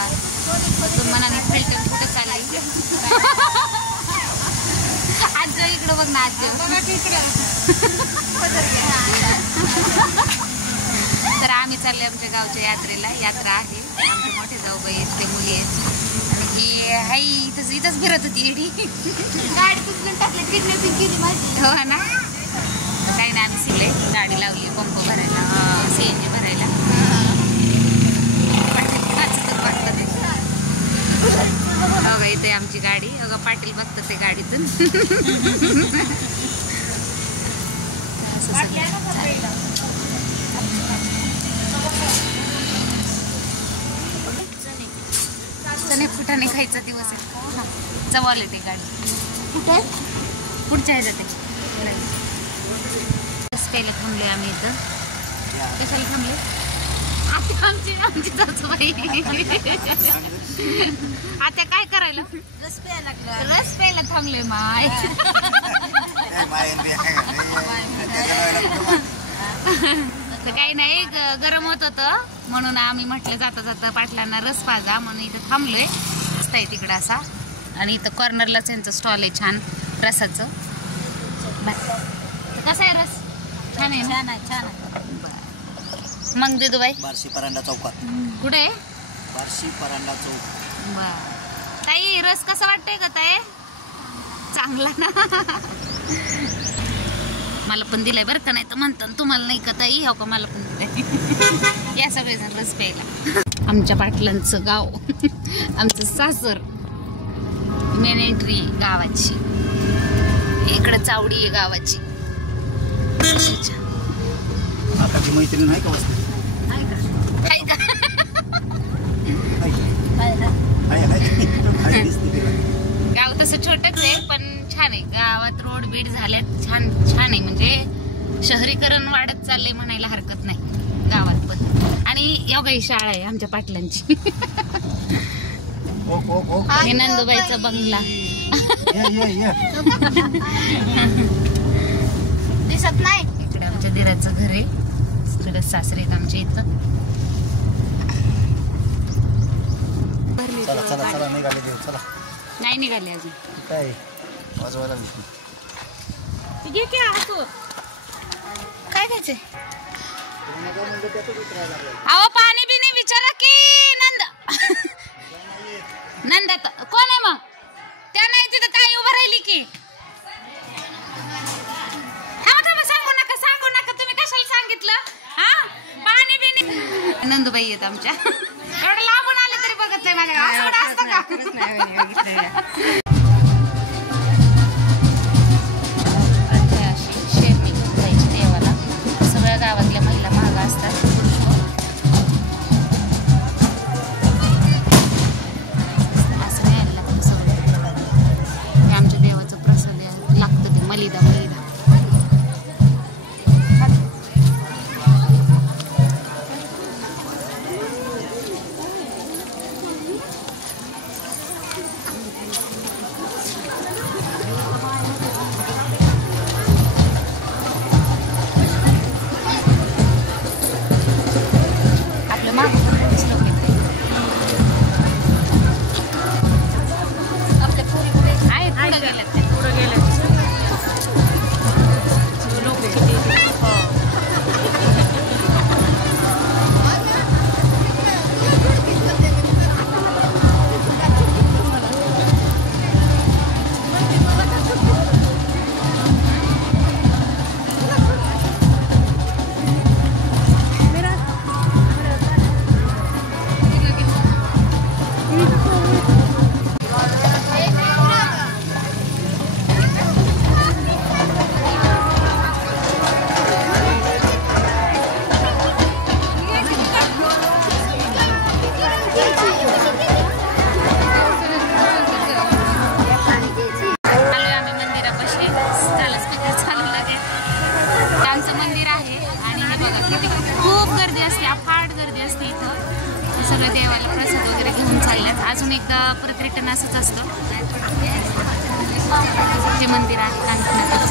बघा तुम्ही मनाने फिल्टर कुठं चालली आजी इकडं बघ ना आजी तर आम्ही चालले आमच्या गावच्या यात्रेला. यात्रा आहे, आमचे मोठे जाऊबाई आहेत, ते मुली आहेत आणि ही हाई इथंच फिरत होती इडी गाडी पुसून टाकली किडनॅपिंग केली माझी. हो ना, काही नाही आम्ही सिले गाडी लावली पंप भरायला CNG भरायला. बघा इथे आमची गाडी. बघा पाटील बघतात ते गाडीतून. चणे फुटाणे खायचा दिवस आहे. जवळ ते गाडी कुठे पुढच्या आहे जाते. पहिलं थांबले आम्ही इथं. कशाला थांबले? आमची सासूबाई आता काय करायला रस प्यायला थांबलोय माय. तर काही नाही गरम होत होतं म्हणून आम्ही म्हटलं जाता जाता पाटलांना रस पाजा म्हणून इथं थांबलोय. रस्ता आहे तिकडं असा आणि इथं कॉर्नरलाच यांचं स्टॉल आहे छान रसाचं. कसा आहे रस? छान आहे. छान आहे छान आहे. मग देतो बाई बार्शी परांडा चौकात. कुठे? बार्शी परांडा चौक. ताई रस कसा वाटतंय का ताई? चांगला ना. मला पण दिलाय बरं का, नाही तर म्हणतात तुम्हाला नाही का ताई हो का मला पण दिलाय. या सगळेजण रस प्यायला. आमच्या पाटलांचं गाव आमचं सासर मेन एंट्री गावाची. इकडे चावडी आहे गावाची. आताची मैत्रीण आहे का वस्ती? गाव तसं छोटच आहे पण छान आहे. गावात रोड बीड झाल्यात छान छान आहे. म्हणजे शहरीकरण वाढत चाललंय म्हणायला हरकत नाही गावात पण. आणि योगा ही शाळा आहे आमच्या पाटलांची. हे नंदुबाईचा बंगला दिसत नाही. इकडे आमच्या दिराचं घर आहे. इकडे सासरे आहेत आमच्या इथं. चला चला चला निघाले देऊ चला. नाही निघाले अजून. काय वाजवायला घे की असो काय घ्यायचंय? अहो पाणी बिनी विचारा की नंदा कोण आहे मग? त्या नाही तिथं ताई उभं राहिली की. सांगू नका तुम्ही कशाला सांगितलं? हा पाणी बिनी. नंदुबाई आहेत आमच्या. एवढं लांबून आले तरी बघत नाही माझ्या. असतं का? शेरणी जायची देवाला. सगळ्या गावातल्या महिला महागा असतात. असं नाही लागतं सगळं. हे आमच्या देवाचं प्रसाद लागतं ते मलिदा. सगळं देवाला प्रसाद वगैरे घेऊन चालल्यात. अजून एकदा परत रिटर्न असंच असतं. हे मंदिर आहे कांचनाचं.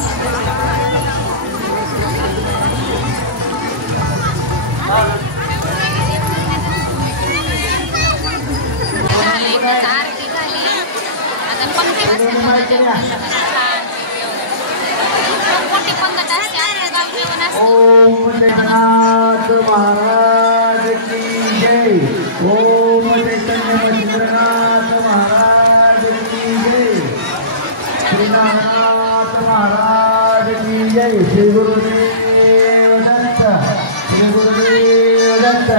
आणि पंगती असते बघा जेवणाला. छान खूप मोठी पंगत असते. आपलं गाव जेवण असतं. ओम जगन्नाथ महाराज की जय. ओम चैतन्यनाथ महाराज की जय. श्रीनाथ महाराज की जय. श्री गुरुदेव दत्त. श्री गुरुदेव दत्त.